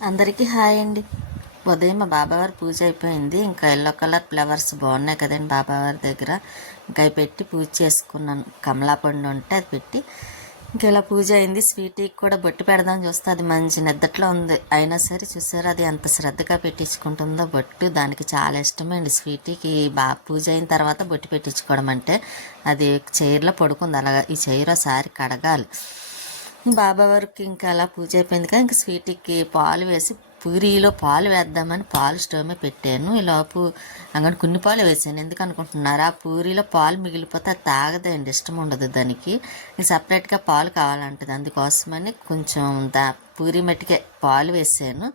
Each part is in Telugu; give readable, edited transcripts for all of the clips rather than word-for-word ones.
అందరికీ హాయ్ అండి. ఉదయం మా బాబావారి పూజ అయిపోయింది. ఇంకా ఎల్లో కలర్ ఫ్లవర్స్ బాగున్నాయి కదండి బాబావారి దగ్గర. ఇంకా అవి పెట్టి పూజ చేసుకున్నాను. కమలా పండు ఉంటే అది పెట్టి ఇంకా ఇలా పూజ అయింది. స్వీట్కి కూడా బొట్టు పెడదాం చూస్తే అది మంచి నిద్దట్లో ఉంది. అయినా సరే చూసారా అది ఎంత శ్రద్ధగా పెట్టించుకుంటుందో బొట్టు. దానికి చాలా ఇష్టమండి స్వీట్కి. బాగా పూజ అయిన తర్వాత బొట్టు పెట్టించుకోవడం అంటే. అది చైర్లో పడుకుంది అలాగా. ఈ చైర్ ఒకసారి కడగాలి. బాబా వరకు ఇంకా అలా పూజ అయిపోయింది కదా. ఇంకా స్వీట్కి పాలు వేసి పూరీలో పాలు వేద్దామని పాలు స్టవ్ మీద పెట్టాను. ఈలోపు అంగడి కొన్ని పాలు వేసాను. ఎందుకు అనుకుంటున్నారా, పూరీలో పాలు మిగిలిపోతే అది తాగదండి, ఇష్టం ఉండదు దానికి. సపరేట్గా పాలు కావాలంటది. అందుకోసమని కొంచెం పూరీ మట్టికే పాలు వేసాను.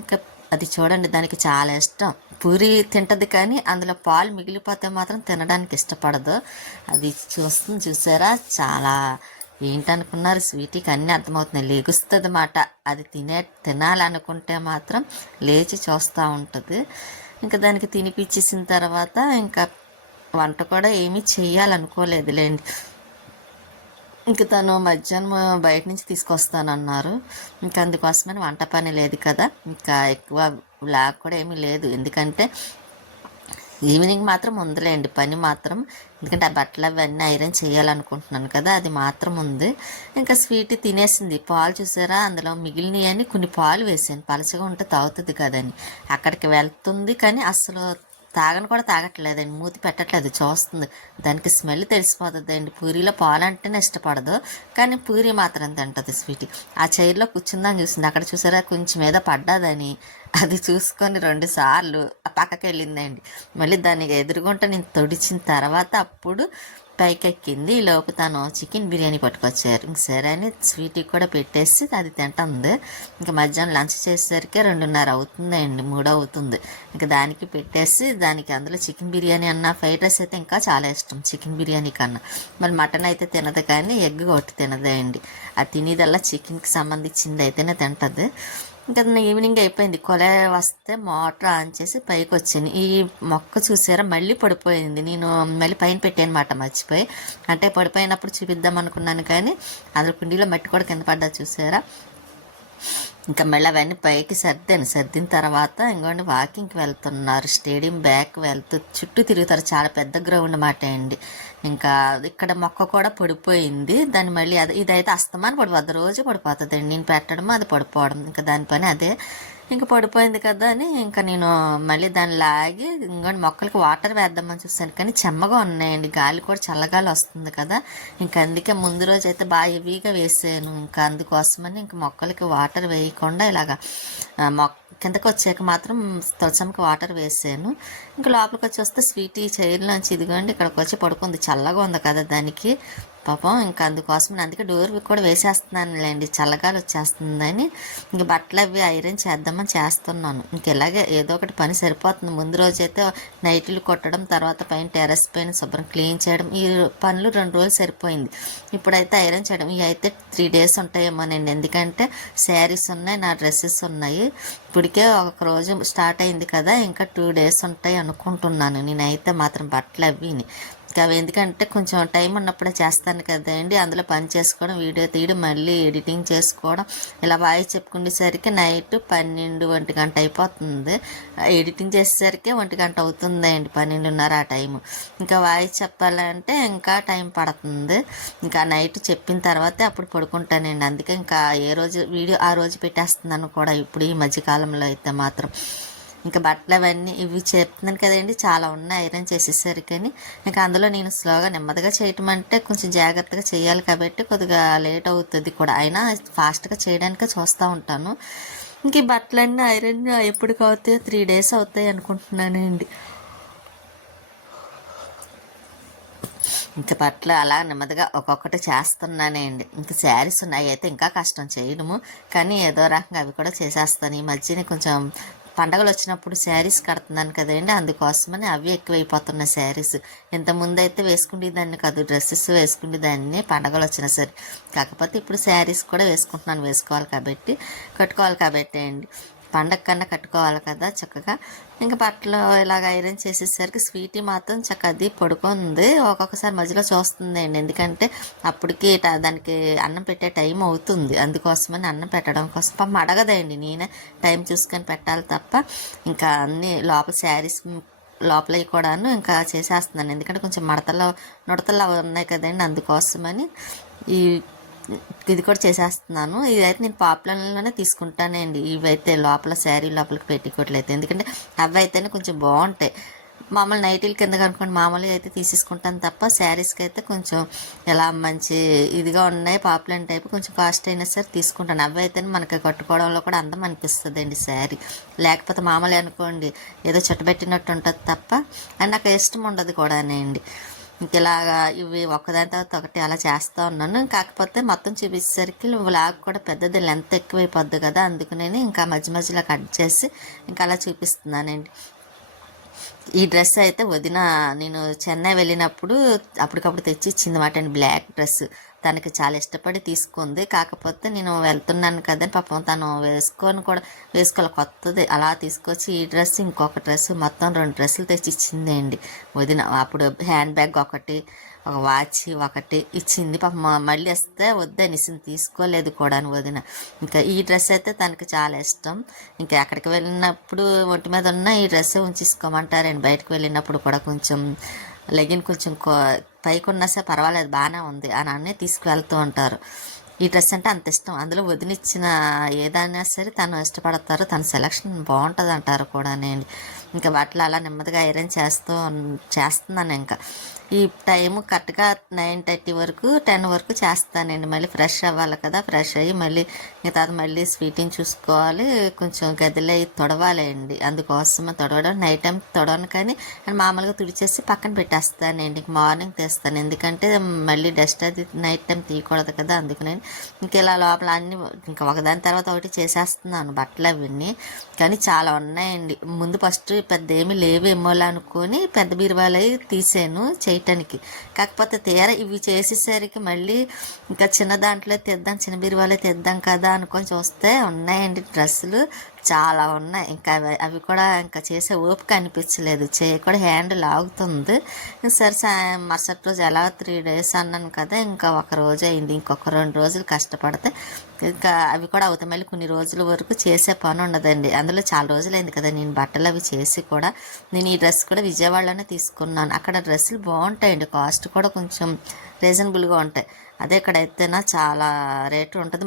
ఇంకా అది చూడండి, దానికి చాలా ఇష్టం. పూరి తింటది కానీ అందులో పాలు మిగిలిపోతే మాత్రం తినడానికి ఇష్టపడదు. అది చూసారా, చాలా ఏంటనుకున్నారు, స్వీటీకి అన్నీ అర్థమవుతున్నాయి. లేగుస్తుంది అన్నమాట. అది తినాలనుకుంటే మాత్రం లేచి చూస్తూ ఉంటుంది. ఇంకా దానికి తినిపించేసిన తర్వాత ఇంకా వంట కూడా ఏమీ చెయ్యాలనుకోలేదులేండి. ఇంక తను మధ్యాహ్నం బయట నుంచి తీసుకొస్తానన్నారు. ఇంకా అందుకోసమని వంట పని లేదు కదా, ఇంకా ఎక్కువ బ్లాగ్ కూడా ఏమీ లేదు. ఎందుకంటే ఈవినింగ్ మాత్రం ఉందిలేండి పని మాత్రం. ఎందుకంటే ఆ బట్టలు అవన్నీ ఐరన్ చేయాలనుకుంటున్నాను కదా, అది మాత్రం ఉంది. ఇంకా స్వీట్ తినేసింది. పాలు చూసారా, అందులో మిగిలినవి అని కొన్ని పాలు వేసాను. పలచగా ఉంటే తాగుతుంది కదని. అక్కడికి వెళ్తుంది కానీ అసలు తాగను కూడా తాగట్లేదండి. మూతి పెట్టట్లేదు, చూస్తుంది. దానికి స్మెల్ తెలిసిపోతుందండి. పూరీలో పాలు అంటేనే ఇష్టపడదు, కానీ పూరి మాత్రం తింటుంది స్వీటీ. ఆ చైర్లో కూర్చుందని చూసింది. అక్కడ చూసారా కొంచెం మీద పడ్డదని, అది చూసుకొని 2 సార్లు పక్కకి వెళ్ళిందండి. మళ్ళీ దానికి ఎదురుగుంట నేను తొడిచిన తర్వాత అప్పుడు పైకెక్కింది. ఈ లోపు తను చికెన్ బిర్యానీ పట్టుకొచ్చారు. ఇంక సరే అని స్వీట్కి కూడా పెట్టేసి అది తింటుంది. ఇంకా మధ్యాహ్నం లంచ్ చేసేసరికి 2:30 అవుతుందండి, 3 అవుతుంది. ఇంకా దానికి పెట్టేసి దానికి అందులో చికెన్ బిర్యానీ అన్న ఫ్రైడ్ రైస్ అయితే ఇంకా చాలా ఇష్టం చికెన్ బిర్యానీ కన్నా. మరి మటన్ అయితే తినదు కానీ ఎగ్ కొట్టి తినదే అండి. అది తినేదల్లా చికెన్కి సంబంధించింది అయితేనే తింటుంది. ఇంకా ఈవినింగ్ అయిపోయింది. కొల వస్తే మోటార్ ఆన్ చేసి పైకి వచ్చింది. ఈ మొక్క చూసారా మళ్ళీ పడిపోయింది. నేను మళ్ళీ పైన పెట్టానమాట మర్చిపోయి. అంటే పడిపోయినప్పుడు చూపిద్దాం అనుకున్నాను కానీ అందులో కుండీలో మట్టి కూడా కింద పడ్డా చూసారా. ఇంకా మళ్ళీ అవన్నీ పైకి సర్దిన తర్వాత ఇంకోండి వాకింగ్కి వెళ్తున్నారు. స్టేడియం బ్యాక్ వెళ్తూ చుట్టూ తిరుగుతారు. చాలా పెద్ద గ్రౌండ్ మాట అండి. ఇంకా ఇక్కడ మొక్క కూడా పడిపోయింది. దాన్ని మళ్ళీ ఇదైతే అస్తమానం పడిపోద్ది, రోజు పడిపోతుందండి. నేను పెట్టడం అది పడిపోవడం, ఇంకా దాని పని అదే. ఇంకా పడిపోయింది కదా అని ఇంకా నేను మళ్ళీ దాన్ని లాగి ఇంకోటి మొక్కలకి వాటర్ వేద్దామని చూస్తాను కానీ చెమ్మగా ఉన్నాయండి. గాలి కూడా చల్లగాలి వస్తుంది కదా. ఇంకా అందుకే ముందు రోజు అయితే బాగా హెవీగా వేసాను. ఇంకా అందుకోసమని ఇంకా మొక్కలకి వాటర్ వేయకుండా ఇలాగా కిందకి వచ్చాక మాత్రం తులసమ్మకి వాటర్ వేసాను. ఇంకా లోపలికి వచ్చి వస్తే స్వీట్ ఈ చైర్లోంచి ఇదిగోండి ఇక్కడికి వచ్చి పడుకుంది. చల్లగా ఉంది కదా దానికి పాపం. ఇంకా అందుకోసం అందుకే డోర్ కూడా వేసేస్తున్నానులేండి, చల్లగాలి వచ్చేస్తుందని. ఇంక బట్టలు అవి ఐరన్ చేద్దామని చేస్తున్నాను. ఇంక ఇలాగే ఏదో ఒకటి పని సరిపోతుంది. ముందు రోజైతే నైట్లు కొట్టడం, తర్వాత పైన టెర్రస్ పైన శుభ్రం క్లీన్ చేయడం, ఈ పనులు 2 రోజులు సరిపోయింది. ఇప్పుడైతే ఐరన్ చేయడం ఇవి అయితే 3 డేస్ ఉంటాయేమోనండి. ఎందుకంటే శారీస్ ఉన్నాయి, నా డ్రెస్సెస్ ఉన్నాయి. ఇప్పటికే ఒక రోజు స్టార్ట్ అయింది కదా, ఇంకా 2 డేస్ ఉంటాయి అనుకుంటున్నాను నేనైతే మాత్రం బట్టలు అవిని. అవి ఎందుకంటే కొంచెం టైం ఉన్నప్పుడే చేస్తాను కదండి. అందులో పని చేసుకోవడం, వీడియో తీయడం, మళ్ళీ ఎడిటింగ్ చేసుకోవడం, ఇలా వాయిస్ చెప్పుకునేసరికి నైట్ 12-1 గంట అయిపోతుంది. ఎడిటింగ్ చేసేసరికి 1 గంట అవుతుందండి, 12:30 ఆ టైము. ఇంకా వాయిస్ చెప్పాలంటే ఇంకా టైం పడుతుంది. ఇంకా నైట్ చెప్పిన తర్వాతే అప్పుడు పడుకుంటానండి. అందుకే ఇంకా ఏ రోజు వీడియో ఆ రోజు పెట్టేస్తున్నాను కూడా ఇప్పుడు ఈ మధ్యకాలంలో అయితే మాత్రం. ఇంకా బట్టలు అవన్నీ ఇవి చెప్తున్నాను కదండి, చాలా ఉన్నాయి ఐరన్ చేసేసరికని. ఇంకా అందులో నేను స్లోగా నెమ్మదిగా చేయటం అంటే కొంచెం జాగ్రత్తగా చేయాలి కాబట్టి కొద్దిగా లేట్ అవుతుంది కూడా. అయినా ఫాస్ట్గా చేయడానికే చూస్తూ ఉంటాను. ఇంక ఈ బట్టలన్నీ ఐరన్ ఎప్పటికి అవుతాయో 3 డేస్ అవుతాయి అనుకుంటున్నానండి. ఇంకా బట్టలు అలా నెమ్మదిగా ఒక్కొక్కటి చేస్తున్నానండి. ఇంకా శారీస్ ఉన్నాయి అయితే ఇంకా కష్టం చేయడము, కానీ ఏదో రకంగా అవి కూడా చేసేస్తాను. ఈ మధ్యన కొంచెం పండగలు వచ్చినప్పుడు శారీస్ కడుతున్నాను కదండి, అందుకోసమని అవి ఎక్కువైపోతున్నాయి శారీస్. ఇంతకుముందు అయితే వేసుకునేదాన్ని కాదు, డ్రెస్సెస్ వేసుకునేదాన్ని పండగలు వచ్చినా సరే. కాకపోతే ఇప్పుడు శారీస్ కూడా వేసుకుంటున్నాను, వేసుకోవాలి కాబట్టి, కట్టుకోవాలి కాబట్టి అండి. పండగ కన్నా కట్టుకోవాలి కదా చక్కగా. ఇంకా బట్టలు ఇలాగ ఐరన్ చేసేసరికి స్వీటీ మాత్రం చక్కగా అది పడుకుంది. ఒక్కొక్కసారి మధ్యలో చూస్తుందండి, ఎందుకంటే అప్పటికి దానికి అన్నం పెట్టే టైం అవుతుంది. అందుకోసమని అన్నం పెట్టడం కోసం పాపం అడగదండి, నేనే టైం చూసుకొని పెట్టాలి తప్ప. ఇంకా అన్నీ లోపల శారీస్ లోపలవి కూడాను ఇంకా చేసేస్తున్నాను, ఎందుకంటే కొంచెం నుడతలు ఉన్నాయి కదండి, అందుకోసమని ఈ ఇది కూడా చేసేస్తున్నాను. ఇదైతే నేను పాపులర్లోనే తీసుకుంటానండి, ఇవైతే లోపల శారీ లోపలికి పెట్టికోట్లు అయితే, ఎందుకంటే అవి అయితేనే కొంచెం బాగుంటాయి. మామూలు నైటీల కింద కనుక్కోండి మామూలుగా అయితే తీసేసుకుంటాను తప్ప, శారీస్కి అయితే కొంచెం ఎలా మంచి ఇదిగా ఉన్నాయి పాపులర్ టైప్ కొంచెం కాస్ట్ అయినా సరే తీసుకుంటాను. అవి అయితే మనకి కట్టుకోవడంలో కూడా అందం అనిపిస్తుంది అండి శారీ. లేకపోతే మామూలు అనుకోండి ఏదో చుట్టబెట్టినట్టు ఉంటుంది తప్ప, అండ్ నాకు ఇష్టం ఉండదు కూడానండి. ఇంకెలాగా ఇవి ఒకదాని తర్వాత ఒకటి అలా చేస్తూ ఉన్నాను. కాకపోతే మొత్తం చూపించేసరికి వ్లాగ్ కూడా పెద్దది, లెంత్ ఎక్కువైపోద్ది కదా, అందుకని ఇంకా మధ్య మధ్యలో కట్ చేసి ఇంకా అలా చూపిస్తున్నానండి. ఈ డ్రెస్ అయితే వదిన నేను చెన్నై వెళ్ళినప్పుడు అప్పటికప్పుడు తెచ్చి ఇచ్చింది మాట అండి, బ్లాక్ డ్రెస్. తనకి చాలా ఇష్టపడి తీసుకుంది. కాకపోతే నేను వెళ్తున్నాను కదని పాపం తను వేసుకోవాలి, కొత్తది అలా తీసుకొచ్చి ఈ డ్రెస్ ఇంకొక డ్రెస్ మొత్తం 2 డ్రెస్సులు తెచ్చి ఇచ్చింది అండి వదిన. అప్పుడు హ్యాండ్ బ్యాగ్ ఒకటి, ఒక వాచ్ ఒకటి ఇచ్చింది. పాపం మళ్ళీ వస్తే వద్దనిసింది, తీసుకోలేదు కూడా వదిన. ఇంకా ఈ డ్రెస్ అయితే తనకి చాలా ఇష్టం. ఇంకా ఎక్కడికి వెళ్ళినప్పుడు ఒంటి మీద ఉన్న ఈ డ్రెస్ ఉంచేసుకోమంటారండి. బయటకు వెళ్ళినప్పుడు కూడా కొంచెం లెగిన్ కొంచెం పైకి ఉన్నా సరే పర్వాలేదు బాగానే ఉంది అని అన్నీ తీసుకువెళ్తూ ఉంటారు. ఈ డ్రెస్ అంటే అంత ఇష్టం. అందులో వదినిచ్చిన ఏదైనా సరే తను ఇష్టపడతారు, తన సెలక్షన్ బాగుంటుంది అంటారు కూడా. నేను ఇంకా బట్టలు అలా నెమ్మదిగా ఐరన్ చేస్తున్నాను. ఇంకా ఈ టైము కరెక్ట్గా 9:30 వరకు 10 వరకు చేస్తానండి. మళ్ళీ ఫ్రెష్ అవ్వాలి కదా, ఫ్రెష్ అయ్యి మళ్ళీ తర్వాత మళ్ళీ స్వీట్ని చూసుకోవాలి, కొంచెం గదిలో తొడవాలండి. అందుకోసం తొడవడం నైట్ టైం తొడవను, కానీ మామూలుగా తుడిచేసి పక్కన పెట్టేస్తానండి. మార్నింగ్ తీస్తాను, ఎందుకంటే మళ్ళీ డస్ట్ అది నైట్ టైం తీయకూడదు కదా, అందుకని ఇంక ఇలా లోపల అన్నీ ఇంకా ఒకదాని తర్వాత ఒకటి చేసేస్తున్నాను బట్టలు అవన్నీ. కానీ చాలా ఉన్నాయండి. ముందు ఫస్ట్ పెద్ద ఏమీ లేవేమోలా అనుకొని పెద్ద బీరువాలు తీసాను చేయటానికి. కాకపోతే తీరా ఇవి చేసేసరికి మళ్ళీ ఇంకా చిన్న దాంట్లో తెద్దాం, చిన్న బీరువాలో తెద్దాం కదా అనుకొని చూస్తే ఉన్నాయండి డ్రెస్సులు చాలా ఉన్నాయి. ఇంకా అవి కూడా ఇంకా చేసే ఓపిక అనిపించలేదు, చేయ కూడా హ్యాండ్ లాగుతుంది. సరే మరుసటి రోజు ఎలా 3 days అన్నాను కదా, ఇంకా ఒక రోజు అయింది. ఇంకొక 2 రోజులు కష్టపడితే ఇంకా అవి కూడా అవుతాయి. మళ్ళీ కొన్ని రోజుల వరకు చేసే పని ఉండదండి. అందులో చాలా రోజులు అయింది కదా నేను బట్టలు అవి చేసి కూడా. నేను ఈ డ్రెస్ కూడా విజయవాడలోనే తీసుకున్నాను. అక్కడ డ్రెస్సులు బాగుంటాయండి, కాస్ట్ కూడా కొంచెం రీజనబుల్గా ఉంటాయి. అదే ఇక్కడైతేనా చాలా రేటు ఉంటుంది.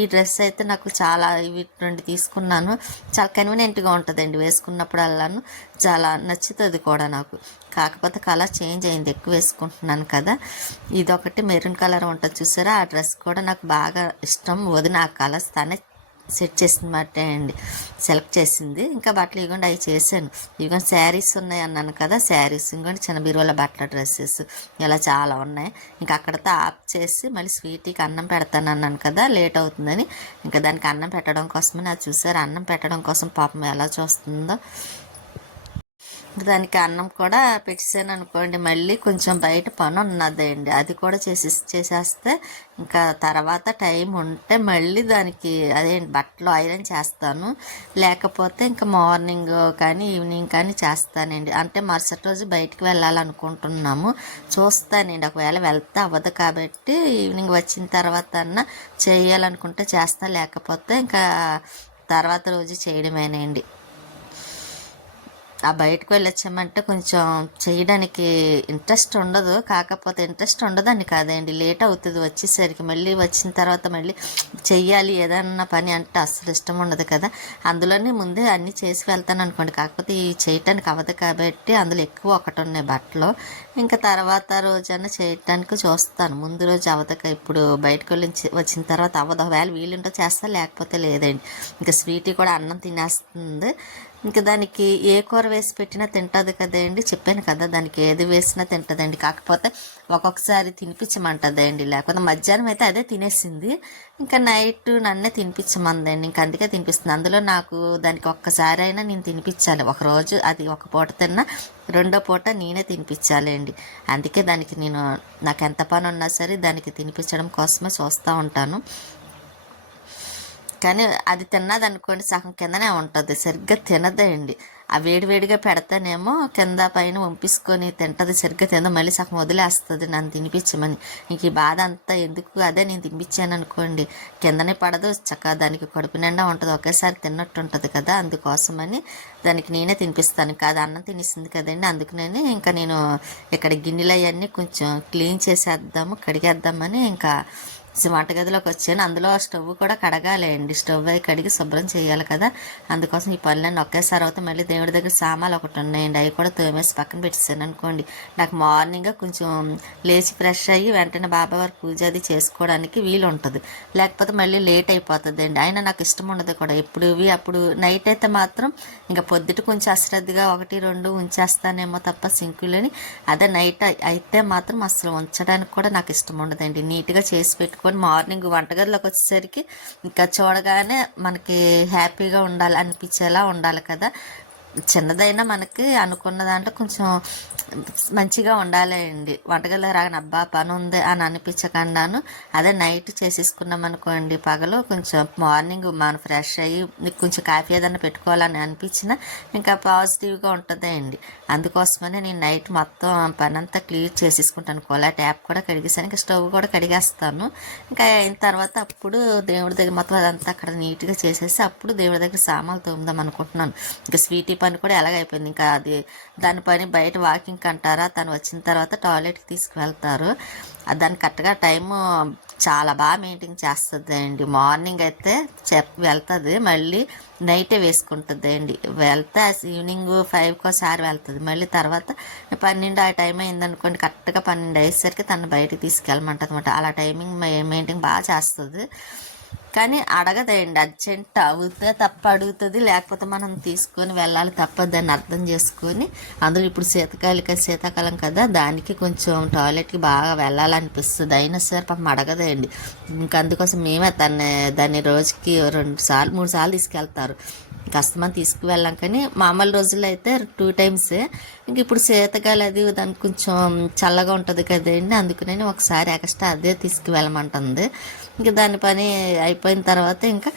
ఈ డ్రెస్ అయితే నాకు చాలా ఇవి 2 తీసుకున్నాను, చాలా కన్వీనియంట్గా ఉంటుందండి వేసుకున్నప్పుడల్లాను, చాలా నచ్చుతుంది కూడా నాకు. కాకపోతే కలర్ చేంజ్ అయింది, ఎక్కువ వేసుకుంటున్నాను కదా. ఇదొకటి మెరూన్ కలర్ ఉంటుంది చూసారా, ఆ డ్రెస్ కూడా నాకు బాగా ఇష్టం. వదిన ఆ కలర్స్ తనే సెట్ చేసిందన్నమాట అండి, సెలెక్ట్ చేసింది. ఇంకా బట్టలు ఇవ్వండి అవి చేశాను. ఇవ్వండి శారీస్ ఉన్నాయి అన్నాను కదా, శారీస్ ఇంకోండి చిన్న బీరువాల బట్టల డ్రెస్సెస్ ఇలా చాలా ఉన్నాయి. ఇంకా అక్కడితో ఆఫ్ చేసి మళ్ళీ స్వీట్కి అన్నం పెడతాను అన్నాను కదా, లేట్ అవుతుందని ఇంకా దానికి అన్నం పెట్టడం కోసమని అది చూసారు. అన్నం పెట్టడం కోసం పాపం ఎలా చూస్తుందో. దానికి అన్నం కూడా పెట్టేసాను అనుకోండి, మళ్ళీ కొంచెం బయట పని ఉన్నదండి, అది కూడా చేసేస్తే ఇంకా తర్వాత టైం ఉంటే మళ్ళీ దానికి అదే బట్టలు ఐరన్ చేస్తాను. లేకపోతే ఇంకా మార్నింగ్ కానీ ఈవినింగ్ కానీ చేస్తానండి. అంటే మరుసటి రోజు బయటికి వెళ్ళాలనుకుంటున్నాము, చూస్తానండి. ఒకవేళ వెళ్తే అవ్వదు కాబట్టి ఈవినింగ్ వచ్చిన తర్వాత అన్నా చేయాలనుకుంటే చేస్తాను, లేకపోతే ఇంకా తర్వాత రోజు చేయడమేనండి. ఆ బయటకు వెళ్ళొచ్చామంటే కొంచెం చేయడానికి ఇంట్రెస్ట్ ఉండదు. కాకపోతే ఇంట్రెస్ట్ ఉండదని కాదండి, లేట్ అవుతుంది వచ్చేసరికి. మళ్ళీ వచ్చిన తర్వాత మళ్ళీ చెయ్యాలి ఏదన్నా పని అంటే అస్సలు ఇష్టం ఉండదు కదా. అందులోనే ముందే అన్నీ చేసి వెళ్తాను అనుకోండి, కాకపోతే ఈ చేయటానికి అవ్వదు కాబట్టి అందులో ఎక్కువ ఒకటి ఉన్నాయి బట్టలు. ఇంకా తర్వాత రోజన్నా చేయటానికి చూస్తాను, ముందు రోజు అవ్వదు. ఇప్పుడు బయటకు వెళ్ళి వచ్చిన తర్వాత అవ్వదు. ఒకవేళ వీలుంటే చేస్తాను, లేకపోతే లేదండి. ఇంకా స్వీట్ కూడా అన్నం తినేస్తుంది. ఇంకా దానికి ఏ కూర వేసి పెట్టినా తింటుంది కదండి, చెప్పాను కదా దానికి ఏది వేసినా తింటుందండి. కాకపోతే ఒక్కొక్కసారి తినిపించమంటుందండి, లేకపోతే మధ్యాహ్నం అయితే అదే తినేసింది. ఇంకా నైట్ నన్నే తినిపించమందండి, ఇంక అందుకే తినిపిస్తుంది. అందులో నాకు దానికి ఒక్కసారి అయినా నేను తినిపించాలి, ఒకరోజు అది ఒక పూట తిన్నా 2వ పూట నేనే తినిపించాలండి. అందుకే దానికి నాకు ఎంత పని ఉన్నా సరే దానికి తినిపించడం కోసమే చూస్తూ ఉంటాను. కానీ అది తిన్నదనుకోండి సగం కిందనే ఉంటుంది, సరిగ్గా తినదండి. ఆ వేడివేడిగా పెడతానేమో కింద పైన వంపించుకొని తింటది, సరిగ్గా తింద, మళ్ళీ సగం వదిలేస్తుంది నన్ను తినిపించమని. ఇంక ఈ బాధ అంతా ఎందుకు, అదే నేను తినిపించాను అనుకోండి కిందనే పడదు, చక్కగా దానికి కడుపు నిండా ఉంటుంది, ఒకేసారి తిన్నట్టు ఉంటుంది కదా, అందుకోసమని దానికి నేనే తినిపిస్తాను. కాదు అన్నం తినేసింది కదండి, అందుకనే ఇంకా నేను ఇక్కడ గిన్నెలు అవన్నీ కొంచెం క్లీన్ చేసేద్దాము, కడిగేద్దామని ఇంకా వంటగదిలోకి వచ్చాను. అందులో స్టవ్ కూడా కడగాలండి, స్టవ్ అవి కడిగి శుభ్రం చేయాలి కదా, అందుకోసం ఈ పనులన్నీ ఒకేసారి అవుతే మళ్ళీ దేవుడి దగ్గర సామాన్లు ఒకటి ఉన్నాయండి, అవి కూడా తోమేసి పక్కన పెట్టేసాను అనుకోండి. నాకు మార్నింగ్ కొంచెం లేచి ఫ్రెష్ అయ్యి వెంటనే బాబావారి పూజ అది చేసుకోవడానికి వీలు ఉంటుంది, లేకపోతే మళ్ళీ లేట్ అయిపోతుంది అండి. అయినా నాకు ఇష్టం ఉండదు కూడా, ఎప్పుడు ఇవి అప్పుడు. నైట్ అయితే మాత్రం ఇంకా పొద్దుట కొంచెం అశ్రద్ధగా 1-2 ఉంచేస్తానేమో తప్ప సింకులని, అదే నైట్ అయితే మాత్రం అసలు ఉంచడానికి కూడా నాకు ఇష్టం ఉండదండి. నీట్గా చేసి పెట్టుకుని మార్నింగ్ వంటగదిలోకి వచ్చేసరికి ఇంకా చూడగానే మనకి హ్యాపీగా ఉండాలి అనిపించేలా ఉండాలి కదా, చిన్నదైనా మనకి అనుకున్న దాంట్లో కొంచెం మంచిగా ఉండాలి అండి. వంటగదిలో రాగానే అబ్బా పని ఉంది అని అనిపించకుండాను, అదే నైట్ చేసేసుకున్నాం అనుకోండి పగలు, కొంచెం మార్నింగ్ మనం ఫ్రెష్ అయ్యి కొంచెం కాఫీ ఏదైనా పెట్టుకోవాలని అనిపించినా ఇంకా పాజిటివ్గా ఉంటుంది అండి. అందుకోసమనే నేను నైట్ మొత్తం పని అంతా క్లియర్ చేసేసుకుంటాను. కోలా ట్యాప్ కూడా కడిగేసాను, ఇంకా స్టవ్ కూడా కడిగేస్తాను. ఇంకా అయిన తర్వాత అప్పుడు దేవుడి దగ్గర మొత్తం అదంతా అక్కడ నీట్గా చేసేసి అప్పుడు దేవుడి దగ్గర సామాన్లు తోముదాం అనుకుంటున్నాను. ఇంకా స్వీటీ పని కూడా ఎలాగైపోయింది, ఇంకా అది దాని పని బయట వాకింగ్ అంటారా, తను వచ్చిన తర్వాత టాయిలెట్కి తీసుకువెళ్తారు, దాని కరెక్ట్గా టైము చాలా బాగా మెయింటైన్ చేస్తుంది అండి. మార్నింగ్ అయితే వెళ్తుంది, మళ్ళీ నైటే వేసుకుంటుంది అండి. వెళ్తే ఈవినింగ్ 5కి ఒకసారి వెళ్తుంది, మళ్ళీ తర్వాత 12 ఆ టైం అయిందనుకోండి, కరెక్ట్గా 12 అయ్యేసరికి తను బయటికి తీసుకెళ్ళమంటుంది అనమాట. అలా టైమింగ్ మెయింటైన్ బాగా చేస్తుంది. కానీ అడగదండి, అర్జెంట్ అవుతే తప్ప అడుగుతుంది, లేకపోతే మనం తీసుకొని వెళ్ళాలి తప్ప, దాన్ని అర్థం చేసుకొని. అందులో ఇప్పుడు శీతాకాలం కదా, దానికి కొంచెం టాయిలెట్కి బాగా వెళ్ళాలనిపిస్తుంది, అయినా సరే పాపం అడగదండి. ఇంకా అందుకోసం మేమే దాన్ని రోజుకి 2-3 సార్లు తీసుకెళ్తారు. కస్టమర్ తీసుకువెళ్ళాం, కానీ మామూలు రోజుల్లో అయితే 2 టైమ్సే. ఇంక ఇప్పుడు శీతకాలం అది దానికి కొంచెం చల్లగా ఉంటుంది కదండి, అందుకనే ఒకసారి ఎక్స్ట్రా అదే తీసుకువెళ్ళమంటుంది. ఇంకా దాని పని అయిపోయిన తర్వాత ఇంకా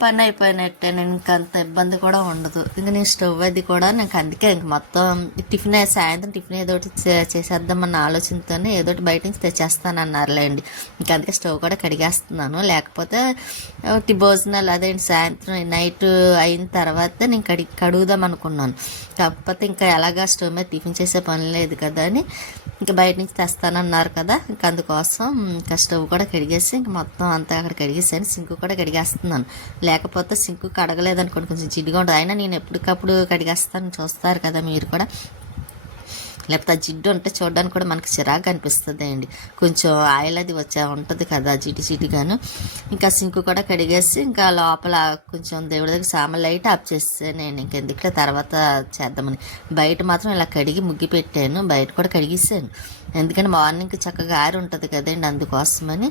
పని అయిపోయినట్టే, నేను ఇంకా అంత ఇబ్బంది కూడా ఉండదు. ఇంకా నేను స్టవ్ అది కూడా నాకు అందుకే ఇంక మొత్తం సాయంత్రం టిఫిన్ ఏదో ఒకటి చేసేద్దామన్న ఆలోచనతోనే ఏదో ఒకటి బయట నుంచి తెచ్చేస్తానన్నారులేండి. ఇంకా అందుకే స్టవ్ కూడా కడిగేస్తున్నాను, లేకపోతే భోజనాలు అదే సాయంత్రం నైట్ అయిన తర్వాత నేను కడుగుదాం అనుకున్నాను. కాకపోతే ఇంకా ఎలాగా స్టవ్ మీద టిఫిన్ చేసే పని లేదు కదా అని ఇంకా బయట నుంచి తెస్తానన్నారు కదా, ఇంకా అందుకోసం ఇంకా స్టవ్ కూడా కడిగేసి ఇంకా మొత్తం అంతా అక్కడ కడిగేసాను. సింకు కూడా కడిగేస్తున్నాను, లేకపోతే సింకు కడగలేదనుకోండి కొంచెం జిడ్డుగా ఉంటుంది. అయినా నేను ఎప్పటికప్పుడు కడిగేస్తాను, చూస్తారు కదా మీరు కూడా. లేకపోతే ఆ జిడ్డు ఉంటే చూడడానికి కూడా మనకి చిరాకు అనిపిస్తుంది అండి, కొంచెం ఆయిల్ అది ఉంటుంది కదా జిడ్డుగాను. ఇంకా సింకు కూడా కడిగేసి ఇంకా లోపల కొంచెం దేవుడి దగ్గర సామాన్లు లైట్ ఆఫ్ చేసానండి, ఇంకెందుకులే తర్వాత చేద్దామని. బయట మాత్రం ఇలా కడిగి ముగ్గి పెట్టాను, బయట కూడా కడిగేసాను, ఎందుకంటే మార్నింగ్ చక్కగా ఆరి ఉంటుంది కదండి, అందుకోసమని.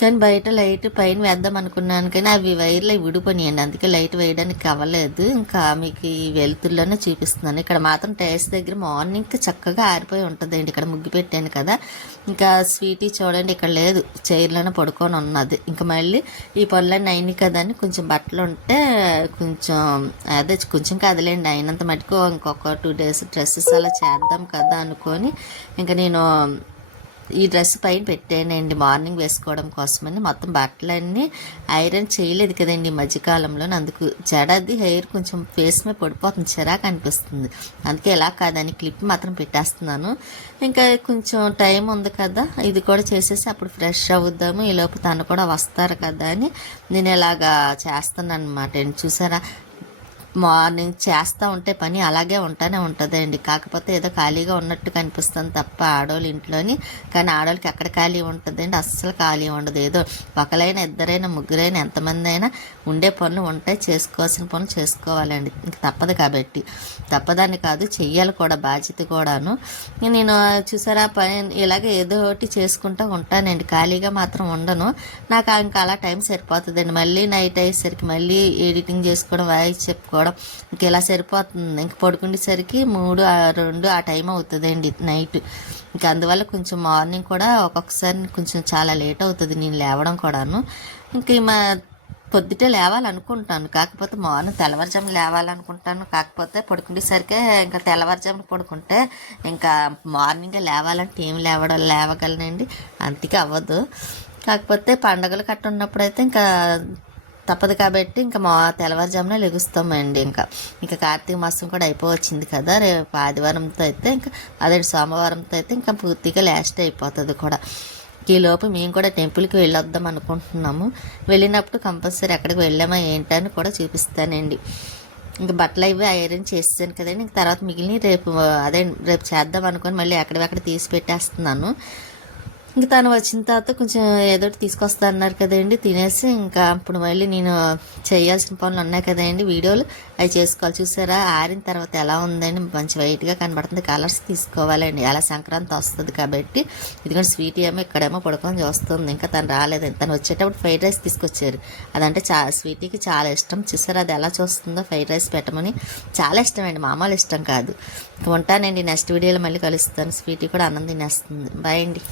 కానీ బయట లైట్ పైన వేద్దాం అనుకున్నాను, కానీ అవి వైర్లు విడిపోయాయండి, అందుకే లైట్ వేయడానికి అవ్వలేదు. ఇంకా మీకు ఈ వెలుతుల్లోనే చూపిస్తున్నాను. ఇక్కడ మాత్రం టైర్స్ దగ్గర మార్నింగ్కి చక్కగా ఆరిపోయి ఉంటుందండి, ఇక్కడ ముగ్గు పెట్టాను కదా. ఇంకా స్వీటీ చూడండి ఇక్కడ లేదు, చైర్లోనే పడుకొని ఉన్నది. ఇంకా మళ్ళీ ఈ పనులన్నీ అయినాయి కదా అని కొంచెం బట్టలు ఉంటే కొంచెం అదే కొంచెం కదలేండి, అయినంత మటుకు ఇంకొక 2 డేస్ డ్రెస్సెస్ అలా చేద్దాం కదా అనుకొని ఇంకా నేను ఈ డ్రెస్ పైన పెట్టానండి మార్నింగ్ వేసుకోవడం కోసమని. మొత్తం బట్టలన్నీ ఐరన్ చేయలేదు కదండి ఈ మధ్యకాలంలో, అందుకు జడది హెయిర్ కొంచెం ఫేస్ మీద పడిపోతుంది, చిరాకు అనిపిస్తుంది, అందుకే ఎలా కాదని క్లిప్ మాత్రం పెట్టేస్తున్నాను. ఇంకా కొంచెం టైం ఉంది కదా, ఇది కూడా చేసేసి అప్పుడు ఫ్రెష్ అవుద్దాము, ఈలోపు తను కూడా వస్తారు కదా అని నేను ఇలాగా చేస్తున్నాను అనమాట. చూసారా, మార్నింగ్ చేస్తూ ఉంటే పని అలాగే ఉంటానే ఉంటుందండి, కాకపోతే ఏదో ఖాళీగా ఉన్నట్టు కనిపిస్తుంది తప్ప ఆడవాళ్ళు ఇంట్లోని. కానీ ఆడవాళ్ళకి ఎక్కడ ఖాళీ ఉంటుందండి, అస్సలు ఖాళీ ఉండదు. ఏదో ఒకరైనా ఇద్దరైనా ముగ్గురైనా ఎంతమంది అయినా ఉండే పనులు ఉంటాయి, చేసుకోవాల్సిన పనులు చేసుకోవాలండి, ఇంక తప్పదు. కాబట్టి తప్పదాన్ని కాదు, చెయ్యాలి కూడా, బాధ్యత కూడాను. నేను చూసారా పని ఇలాగే ఏదో ఒకటి చేసుకుంటూ ఉంటానండి, ఖాళీగా మాత్రం ఉండను. నాకు ఇంకా అలా టైం సరిపోతుందండి. మళ్ళీ నైట్ అయ్యేసరికి మళ్ళీ ఎడిటింగ్ చేసుకోవడం, వాయిస్ చెప్పుకోవడం, ఇంక ఇలా సరిపోతుంది. ఇంక పడుకునేసరికి 3-2 ఆ టైం అవుతుందండి నైట్. ఇంకా అందువల్ల కొంచెం మార్నింగ్ కూడా ఒక్కొక్కసారి కొంచెం చాలా లేట్ అవుతుంది నేను లేవడం కూడాను. ఇంక పొద్దుటే లేవాలనుకుంటాను, కాకపోతే మార్నింగ్ తెల్లవారుజామున లేవాలనుకుంటాను. కాకపోతే పడుకునేసరికే ఇంకా తెల్లవారుజామున పడుకుంటే ఇంకా మార్నింగే లేవాలంటే ఏం లేవగలనండి, అందుకే అవ్వదు. కాకపోతే పండగలు కట్ట ఉన్నప్పుడైతే ఇంకా తప్పదు కాబట్టి ఇంకా మా తెల్లవారుజామున లెగుస్తామండి. ఇంకా కార్తీక మాసం కూడా అయిపోవచ్చింది కదా, రేపు ఆదివారంతో అయితే ఇంకా అదే సోమవారంతో అయితే ఇంకా పూర్తిగా లాస్ట్ అయిపోతుంది కూడా. ఈలోపు మేము కూడా టెంపుల్కి వెళ్ళొద్దాం అనుకుంటున్నాము. వెళ్ళినప్పుడు కంపల్సరీ ఎక్కడికి వెళ్ళామా ఏంటని కూడా చూపిస్తానండి. ఇంకా బట్టలు అవి ఐరన్ చేసాను కదండి, ఇంక తర్వాత మిగిలిన రేపు చేద్దాం అనుకొని మళ్ళీ ఎక్కడివక్కడ తీసి పెట్టేస్తున్నాను. ఇంక తను వచ్చిన తర్వాత కొంచెం ఏదో తీసుకొస్తా అన్నారు కదండి, తినేసి ఇంకా అప్పుడు మళ్ళీ నేను చేయాల్సిన పనులు ఉన్నాయి కదండి, వీడియోలు అవి చేసుకోవాలి. చూసారా ఆరిన తర్వాత ఎలా ఉందండి, మంచి వైట్గా కనబడుతుంది. కలర్స్ తీసుకోవాలండి, అలా సంక్రాంతి వస్తుంది కాబట్టి. ఇదిగోండి స్వీట్ ఏమో ఇక్కడేమో పడుకొని చూస్తుంది, ఇంకా తను రాలేదండి. తను వచ్చేటప్పుడు ఫ్రైడ్ రైస్ తీసుకొచ్చారు, అదంటే స్వీటీకి చాలా ఇష్టం. చూసారా అది ఎలా చూస్తుందో, ఫ్రైడ్ రైస్ పెట్టమని చాలా ఇష్టం అండి, మామూలు ఇష్టం కాదు. ఉంటానండి, నెక్స్ట్ వీడియోలో మళ్ళీ కలుస్తాను. స్వీటీ కూడా అన్నం తినేస్తుంది. బాయ్ అండి.